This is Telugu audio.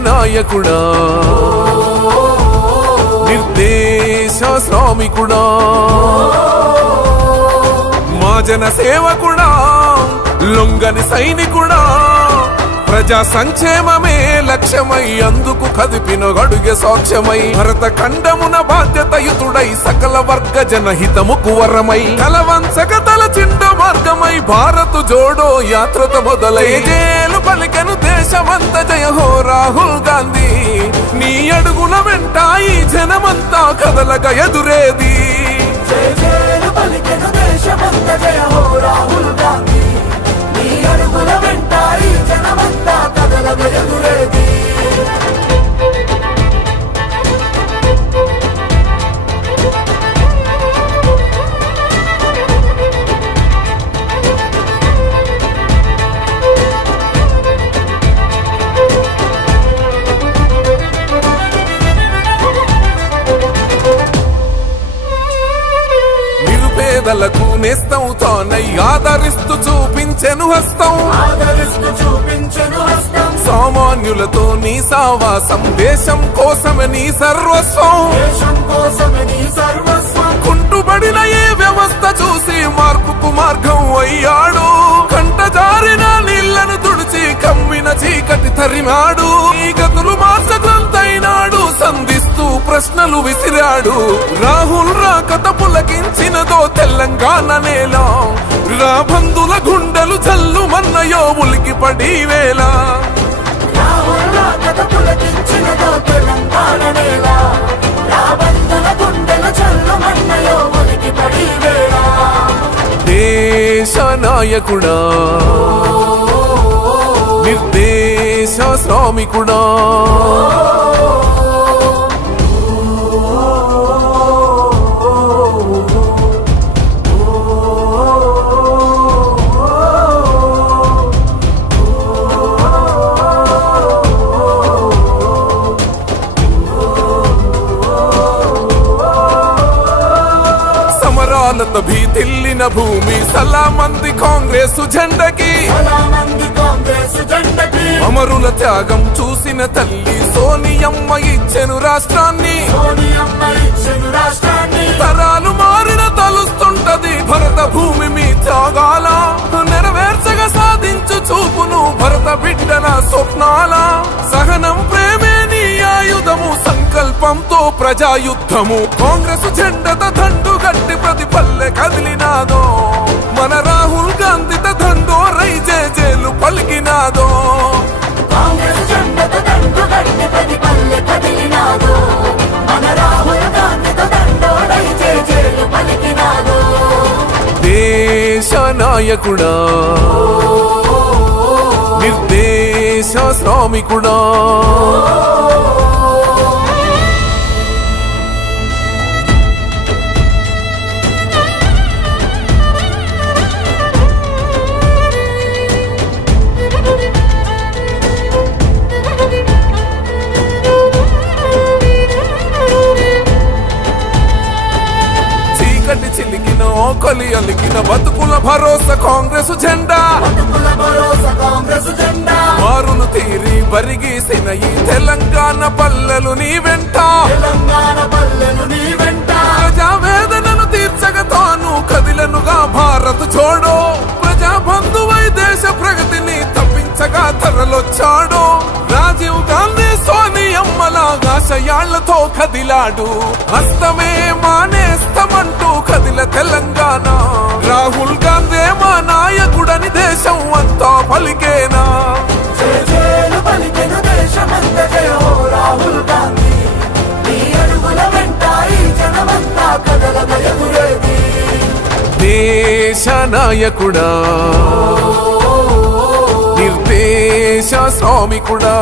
నాయకుడా నిర్దేశ శ్రామికుడా మా జన సేవకుడా లొంగని సైనికుడా ప్రజా సంక్షేమమే లక్ష్యమై అందుకు కదిపిన అడుగే సాక్ష్యమై భరత ఖండమున బాధ్యతయుతుడై సకల వర్గ జనహితముకు వరమై కలవంచక తలచిండ మార్గమై భారత్ జోడో యాత్రత మొదలై జేలు పలికెను దేశమంత జయ హో రాహుల్ గాంధీ నీ అడుగుల వెంట ఈ జనమంతా కదలగ ఎదురేది జేలు పలికెను దేశమంత జయ హో రాహుల్ గాంధీ నీ అడుగుల వెంట ఈ జనమంతా కదలగ ఎదురేది నిరుపేదలకు నేస్తం తానై ఆదరిస్తూ చూపించెను హస్తం సామాన్యులతో నీ సావాసం దేశం కోసమే నీ సర్వస్వం కుంటుబడిన ఏ వ్యవస్థ చూసి మార్పుకు మార్గం అయ్యాడు కంట జారిన నీళ్లను తుడిచి కమ్మిన చీకటి తరిమాడు ఈ గతులు మార్చగలంతైనాడు సంధిస్తూ ప్రశ్నలు విసిరాడు రాహుల్ రాకత పులకించినదో తెలంగాణ నేల రాబందుల గుండెలు జల్లు మన్నయో ఉలికి పడి వేళ దేశ నాయకుడా నిర్దేశ శ్రామికుడా సమరాలతో భీతిల్లిన భూమి సలామంది కాంగ్రెసు జెండకి అమరుల త్యాగం చూసిన తల్లి సోనియమ్మ ఇచ్చెను రాష్ట్రాన్ని తరాలు మారిన తలుస్తుంటది భరత భూమి మీ త్యాగాల నెరవేర్చగా సాధించు చూపును భరత బిడ్డల స్వప్నాల సహనం ప్రేమే నీ ఆయుధము సంకల్పంతో ప్రజాయుద్ధము కాంగ్రెస్ జెండత దండు గట్టి ప్రతి పల్లె కదిలినాదో మన రాహుల్ గాంధీ దండో రైజే జేలు పలికినాదో దేశ నాయకుడా నిర్దేశ శ్రామికుడా చిలికిన ఓకలి అలికిన బతుకుల భరోసా కాంగ్రెస్ జెండా మారును తీరి బరిగీసిన ఈ తెలంగాణ పల్లెలు నీ వెంట ప్రజా వేదనను తీర్చగా తాను కదిలనుగా భారత్ జోడో ప్రజా బంధువై దేశ ప్రగతిని తప్పించగా తరలొచ్చాడు రాజీవ్ గాంధీ సోనియమ్మలాగా ఆశయాళ్లతో కదిలాడు హస్తమే మానేస్తమంటూ కదిల తెలంగాణ రాహుల్ గాంధీ మా నాయకుడని దేశం అంతా పలికేనా రాహుల్ గాంధీ నీ అడుగుల వెంట ఈ జనమంతా కదలగ ఎదురేది దేశ నాయకుడా నిర్దేశ శ్రామికుడా